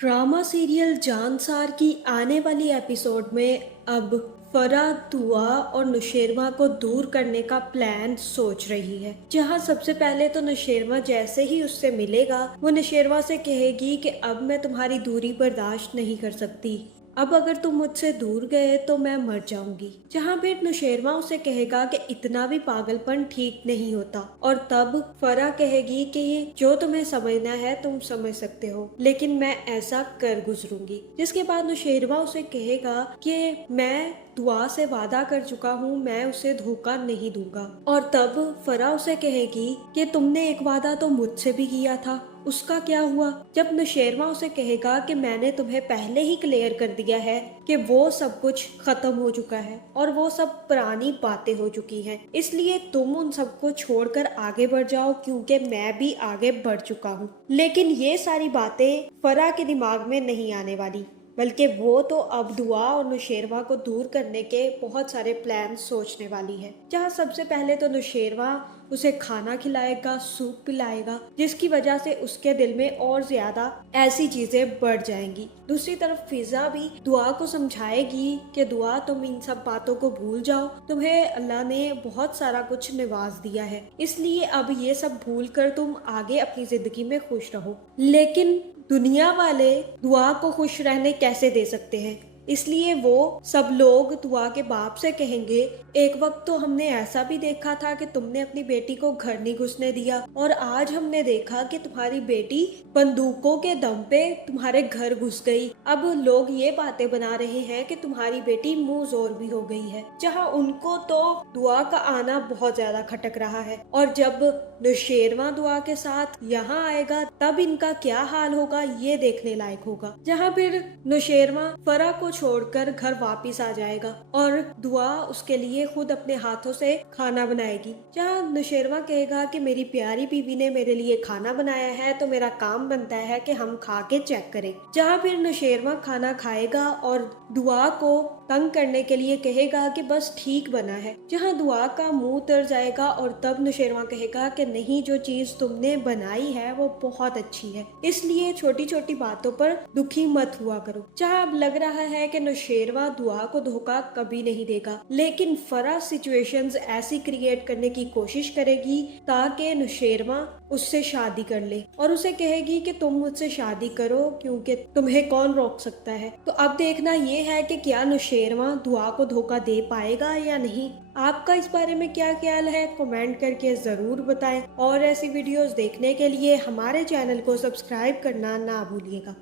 Drama serial Jansar की आने वाली एपिसोड में अब फराह दुआ और नुशेरवा को दूर करने का प्लान सोच रही है। जहां सबसे पहले तो नुशेरवा जैसे ही उससे मिलेगा वो नुशेरवा से कहेगी कि अब मैं तुम्हारी दूरी बर्दाश्त नहीं कर सकती, अब अगर तुम मुझसे दूर गए तो मैं मर जाऊंगी। जहां फिर नुशेरवा उसे कहेगा कि इतना भी पागलपन ठीक नहीं होता, और तब फराह कहेगी कि जो तुम्हें समझना है तुम समझ सकते हो, लेकिन मैं ऐसा कर गुजरूंगी। जिसके बाद नुशेरवा उसे कहेगा कि मैं दुआ से वादा कर चुका हूँ, मैं उसे धोखा नहीं दूंगा। और तब फराह उसे कहेगी कि तुमने एक वादा तो मुझसे भी किया था, उसका क्या हुआ। जब नुशेरवा उसे कहेगा कि मैंने तुम्हें पहले ही क्लियर कर दिया है कि वो सब कुछ खत्म हो चुका है और वो सब पुरानी बातें हो चुकी हैं, इसलिए तुम उन सबको छोड़कर आगे बढ़ जाओ क्योंकि मैं भी आगे बढ़ चुका हूँ। लेकिन ये सारी बातें फराह के दिमाग में नहीं आने वाली, बल्कि वो तो अब दुआ और नुशेरवा को दूर करने के बहुत सारे प्लान सोचने वाली है। जहाँ सबसे पहले तो नुशेरवा उसे खाना खिलाएगा, सूप पिलाएगा, जिसकी वजह से उसके दिल में और ज्यादा ऐसी चीजें बढ़ जाएंगी। दूसरी तरफ फिजा भी दुआ को समझाएगी कि दुआ तुम इन सब बातों को भूल जाओ, तुम्हें अल्लाह ने बहुत सारा कुछ नवाज दिया है, इसलिए अब ये सब भूल कर तुम आगे अपनी जिंदगी में खुश रहो। लेकिन दुनिया वाले दुआ को खुश रहने कैसे दे सकते हैं, इसलिए वो सब लोग दुआ के बाप से कहेंगे, एक वक्त तो हमने ऐसा भी देखा था कि तुमने अपनी बेटी को घर नहीं घुसने दिया, और आज हमने देखा कि तुम्हारी बेटी बंदूकों के दम पे तुम्हारे घर घुस गई। अब लोग ये बातें बना रहे हैं कि तुम्हारी बेटी मुंह जोर भी हो गई है। जहां उनको तो दुआ का आना बहुत ज्यादा खटक रहा है, और जब नुशेरवा दुआ के साथ यहाँ आएगा तब इनका क्या हाल होगा ये देखने लायक होगा। जहाँ फिर नुशेरवा फराह को छोड़कर घर वापिस आ जाएगा और दुआ उसके लिए खुद अपने हाथों से खाना बनाएगी। जहाँ नुशेरवा कहेगा कि मेरी प्यारी बीवी ने मेरे लिए खाना बनाया है तो मेरा काम बनता है कि हम खा के चेक करें। जहाँ फिर नुशेरवा खाना खाएगा और दुआ को तंग करने के लिए कहेगा कि बस ठीक बना है। जहाँ दुआ का मुंह तर जाएगा और तब नुशेरवा कहेगा कि नहीं, जो चीज तुमने बनाई है वो बहुत अच्छी है, इसलिए छोटी छोटी बातों पर दुखी मत हुआ करो। जहाँ अब लग रहा है कि नुशेरवा दुआ को धोखा कभी नहीं देगा, लेकिन फराह सिचुएशंस ऐसी क्रिएट करने की कोशिश करेगी ताकि नुशेरवा उससे शादी कर ले और उसे कहेगी कि तुम मुझसे शादी करो क्योंकि तुम्हें कौन रोक सकता है। तो अब देखना ये है कि क्या नुशेरवा दुआ को धोखा दे पाएगा या नहीं। आपका इस बारे में क्या ख्याल है, कमेंट करके जरूर बताएं, और ऐसी वीडियोस देखने के लिए हमारे चैनल को सब्सक्राइब करना ना भूलिएगा।